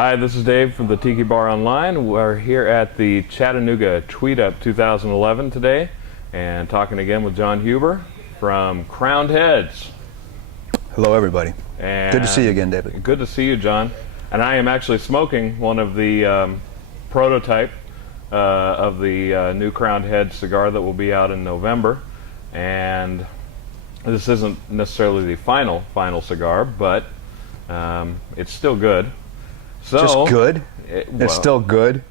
Hi, this is Dave from the Tiki Bar Online. We're here at the Chattanooga CHAtweetup 2011 today and talking again with Jon Huber from Crowned Heads. Hello, everybody. And good to see you again, David. Good to see you, John. And I am actually smoking one of the prototype of the new Crowned Heads cigar that will be out in November. And this isn't necessarily the final cigar, but it's still good. So, just good? It's still good?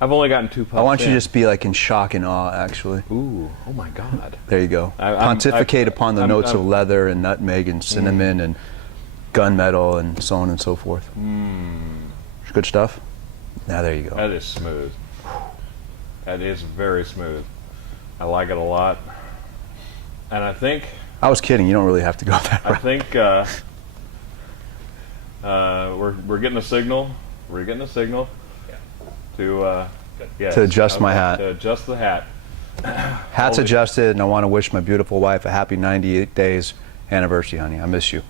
I've only gotten 2 puffs. I want you to just be like in shock and awe, actually. Ooh, oh my God. There you go. Pontificate upon the notes of leather and nutmeg and cinnamon and gunmetal and so on and so forth. Good stuff? Now there you go. That is smooth. That is very smooth. I like it a lot. And I think... I was kidding. You don't really have to go that route. I think... we're getting a signal. We're getting a signal to yes, to adjust my hat. To adjust the hat. Hat's adjusted, and I want to wish my beautiful wife a happy 98 days anniversary, honey. I miss you.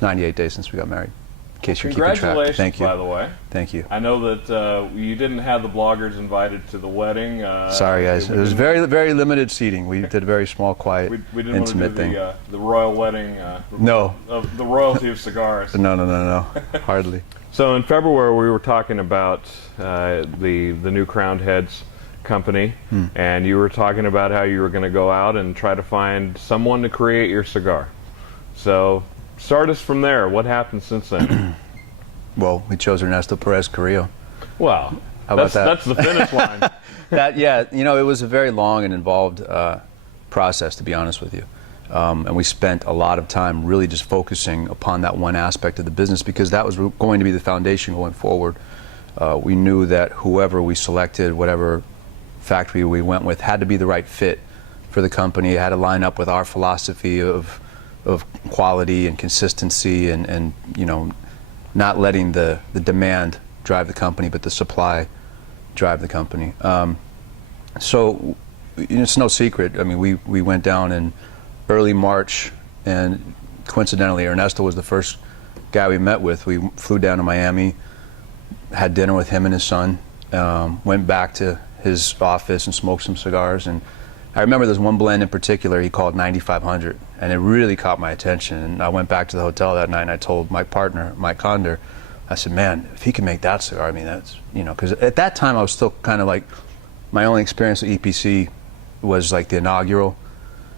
98 days since we got married. In case you're keeping track. Congratulations, thank you. By the way. Thank you. I know that you didn't have the bloggers invited to the wedding. Sorry, guys. It was very, very limited seating. We did a very small, quiet, we didn't intimate want to do the royal wedding. No. Of the royalty of cigars. No. Hardly. So in February we were talking about the new Crowned Heads company, and you were talking about how you were going to go out and try to find someone to create your cigar. So start us from there. What happened since then? Well, we chose Ernesto Perez Carrillo. Wow. How about that? That's the finish line. Yeah, you know, it was a very long and involved process, to be honest with you. And we spent a lot of time really just focusing upon that one aspect of the business because that was going to be the foundation going forward. We knew that whoever we selected, whatever factory we went with, had to be the right fit for the company. It had to line up with our philosophy of quality and consistency and you know, not letting the demand drive the company, but the supply drive the company. So it's no secret. I mean, we went down in early March, and coincidentally, Ernesto was the first guy we met with. We flew down to Miami, had dinner with him and his son, went back to his office and smoked some cigars. And I remember there's one blend in particular he called 9500, and it really caught my attention. And I went back to the hotel that night and I told my partner, Mike Conder, I said, man, if he can make that cigar, I mean, that's, you know, because at that time I was still kind of like, my only experience with EPC was like the inaugural.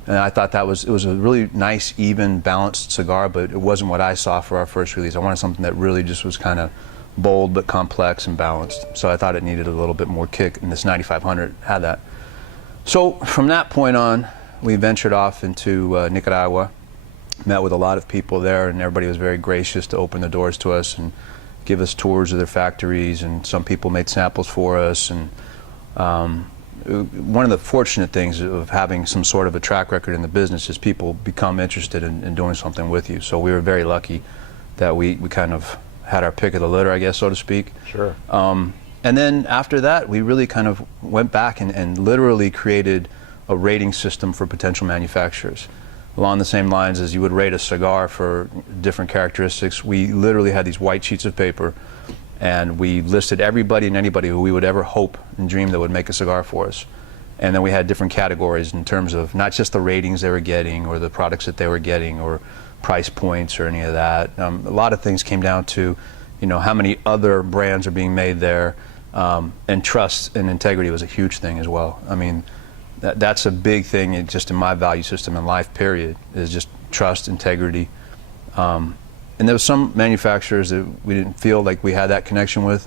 And I thought it was a really nice, even, balanced cigar, but it wasn't what I saw for our first release. I wanted something that really just was kind of bold but complex and balanced. So I thought it needed a little bit more kick, and this 9500 had that. So from that point on, we ventured off into Nicaragua, met with a lot of people there, and everybody was very gracious to open the doors to us and give us tours of their factories, and some people made samples for us. And one of the fortunate things of having some sort of a track record in the business is people become interested in doing something with you. So we were very lucky that we kind of had our pick of the litter, I guess, so to speak. Sure. And then after that, we really kind of went back and literally created a rating system for potential manufacturers. Along the same lines as you would rate a cigar for different characteristics, we literally had these white sheets of paper, and we listed everybody and anybody who we would ever hope and dream that would make a cigar for us. And then we had different categories in terms of not just the ratings they were getting or the products that they were getting or price points or any of that. A lot of things came down to, you know, how many other brands are being made there, and trust and integrity was a huge thing as well. I mean, that's a big thing just in my value system in life, period, is just trust, integrity. And there was some manufacturers that we didn't feel like we had that connection with,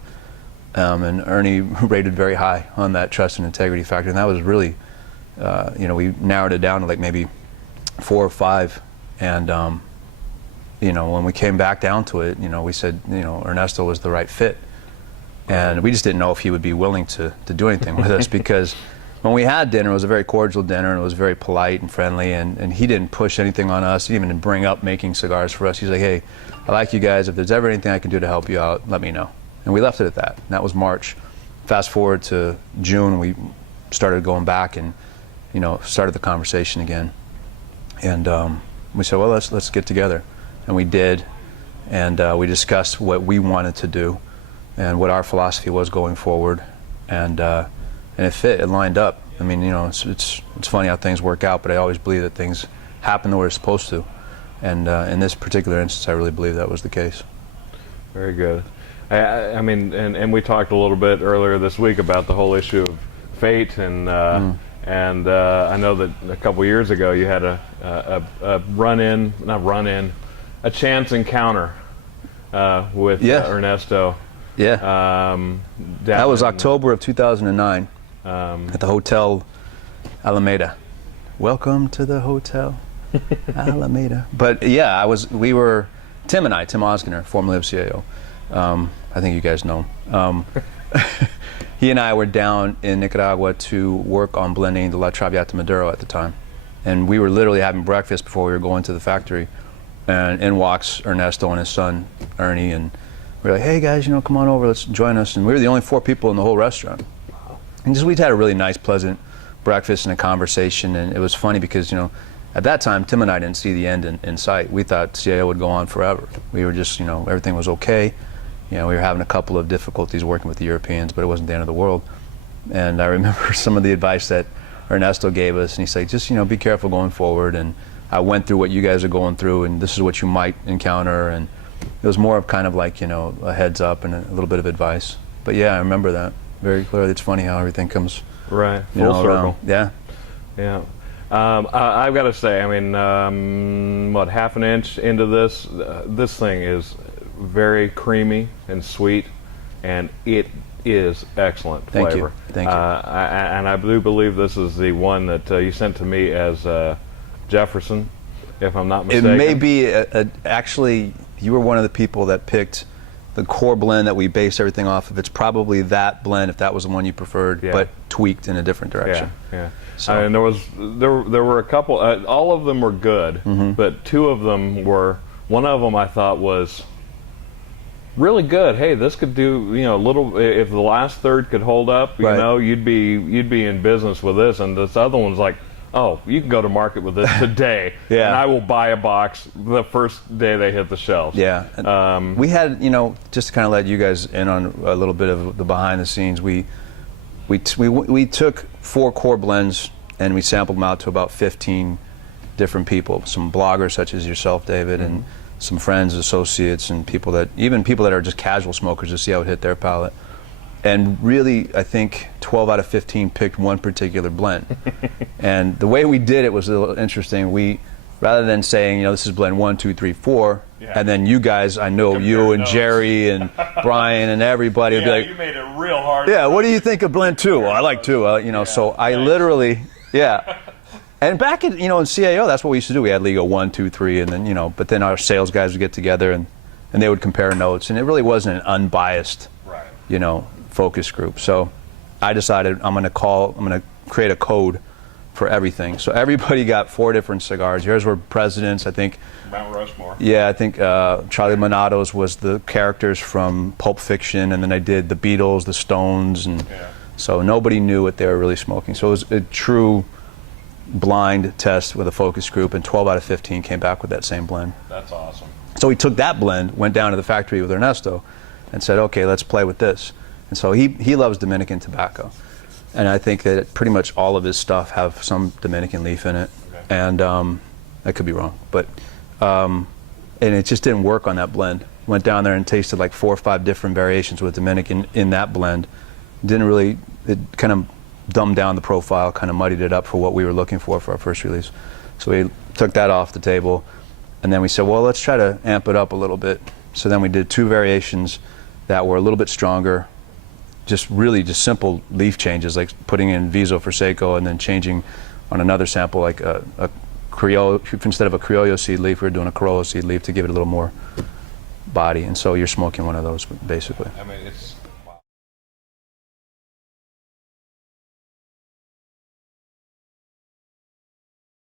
and Ernie rated very high on that trust and integrity factor, and that was really, you know, we narrowed it down to like maybe 4 or 5, and you know, when we came back down to it, you know, we said, you know, Ernesto was the right fit, and we just didn't know if he would be willing to do anything with us because when we had dinner, it was a very cordial dinner, and it was very polite and friendly, and he didn't push anything on us, he didn't bring up making cigars for us. He's like, hey, I like you guys. If there's ever anything I can do to help you out, let me know. And we left it at that. And that was March. Fast forward to June, we started going back and, you know, started the conversation again. And we said, well, let's get together. And we did. and we discussed what we wanted to do and what our philosophy was going forward, and it fit. It lined up. I mean, you know, it's funny how things work out, but I always believe that things happen the way they're supposed to, and in this particular instance, I really believe that was the case. Very good. I mean, and we talked a little bit earlier this week about the whole issue of fate, and I know that a couple years ago you had a chance encounter with Ernesto. Yeah. That was October of 2009 at the Hotel Alameda. Welcome to the Hotel Alameda. But yeah, Tim Osgener, formerly of CAO. I think you guys know him. He and I were down in Nicaragua to work on blending the La Traviata Maduro at the time. And we were literally having breakfast before we were going to the factory. And in walks Ernesto and his son, Ernie, and we were like, hey guys, you know, come on over, let's join us. And we were the only 4 people in the whole restaurant. And just, we'd had a really nice, pleasant breakfast and a conversation. And it was funny because, you know, at that time, Tim and I didn't see the end in sight. We thought CAO would go on forever. We were just, you know, everything was okay. You know, we were having a couple of difficulties working with the Europeans, but it wasn't the end of the world. And I remember some of the advice that Ernesto gave us, and he said, just, you know, be careful going forward. And I went through what you guys are going through, and this is what you might encounter. And it was more of kind of like, you know, a heads up and a little bit of advice. But yeah, I remember that very clearly. It's funny how everything comes right full circle. Around. Yeah. Yeah. I've got to say, I mean, what, half an inch into this, this thing is very creamy and sweet, and it is excellent flavor. Thank you. And I do believe this is the one that you sent to me as Jefferson, if I'm not mistaken. It may be, actually, you were one of the people that picked the core blend that we based everything off of. It's probably that blend, if that was the one you preferred, but tweaked in a different direction. Yeah. So. And there were a couple. All of them were good, but 2 of them were. One of them I thought was really good. Hey, this could do, you know, a little. If the last third could hold up, you know, you'd be in business with this. And this other one's like, oh, you can go to market with this today, and I will buy a box the first day they hit the shelves. Yeah. We had, you know, just to kind of let you guys in on a little bit of the behind the scenes. We took 4 core blends and we sampled them out to about 15 different people. Some bloggers such as yourself, David, and some friends, associates, and people that are just casual smokers to see how it hit their palate. And really, I think 12 out of 15 picked one particular blend. And the way we did it was a little interesting. We, rather than saying, you know, this is blend 1, 2, 3, 4, and then you guys, I know you and Jerry and Brian and everybody would be like, you made it real hard. Yeah, what do you think of blend 2? Well, I like 2. You know, so I literally, And back in, you know, in CAO, that's what we used to do. We had Liga 1, 2, 3, and then, you know, but then our sales guys would get together and they would compare notes, and it really wasn't an unbiased, you know, focus group. So I decided I'm going to create a code for everything. So everybody got 4 different cigars. Yours were presidents, I think. Mount Rushmore. Yeah, I think Charlie Monato's was the characters from Pulp Fiction, and then I did the Beatles, the Stones, and so nobody knew what they were really smoking. So it was a true blind test with a focus group, and 12 out of 15 came back with that same blend. That's awesome. So we took that blend, went down to the factory with Ernesto, and said, okay, let's play with this. And so he loves Dominican tobacco. And I think that pretty much all of his stuff have some Dominican leaf in it. And I could be wrong, but and it just didn't work on that blend. Went down there and tasted like 4 or 5 different variations with Dominican in that blend. Didn't really, it kind of dumbed down the profile, kind of muddied it up for what we were looking for our first release. So we took that off the table, and then we said, well, let's try to amp it up a little bit. So then we did 2 variations that were a little bit stronger, just simple leaf changes, like putting in Viso Forseco and then changing on another sample, like a Criollo, instead of a Criollo seed leaf, we were doing a Corolla seed leaf to give it a little more body. And so you're smoking one of those, basically. I mean, it's